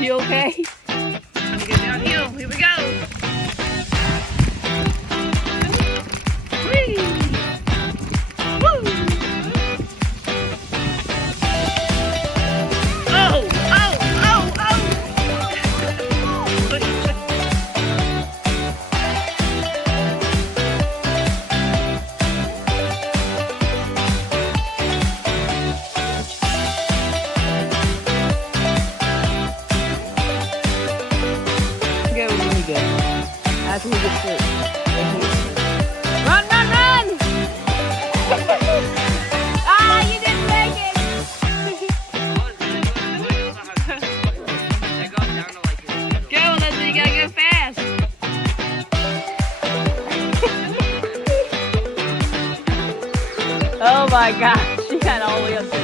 You okay? Time to get downhill. Here we go. Whee! Woo! Oh! Oh! Oh! Oh! Go when we go. After he gets through. Run, run, run! Ah, you didn't make it! Go, Leslie, you gotta go fast. Oh my gosh, she got all the way up there.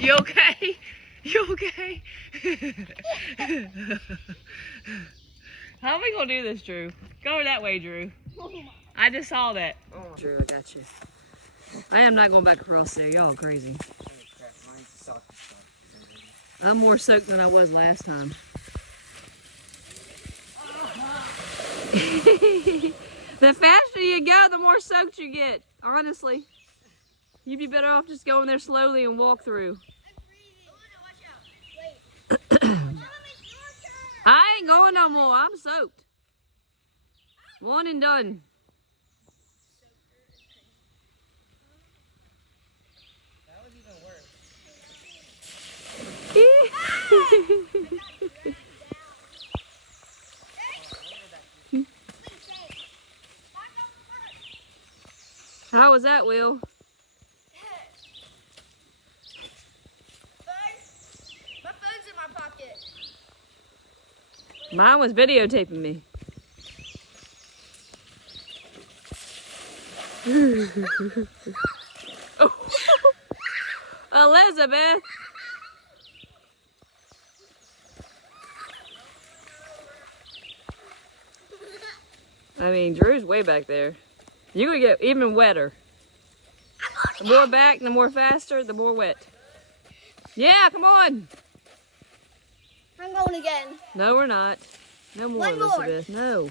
You okay? You okay? How are we gonna do this, Drew? Go over that way, Drew. I just saw that. Oh, Drew, I got you. I am not going back across there. Y'all crazy. I'm more soaked than I was last time. The faster you go, the more soaked you get. Honestly. You'd be better off just going there slowly and walk through. I ain't going no more. I'm soaked. One and done. That was even worse. How was that, Will? My phone's in my pocket. Mine was videotaping me. Oh. Elizabeth! I mean, Drew's way back there. You're gonna get even wetter. The more back, the more faster, the more wet. Yeah, come on! I'm going again. No, we're not. No more, One more. Elizabeth. No.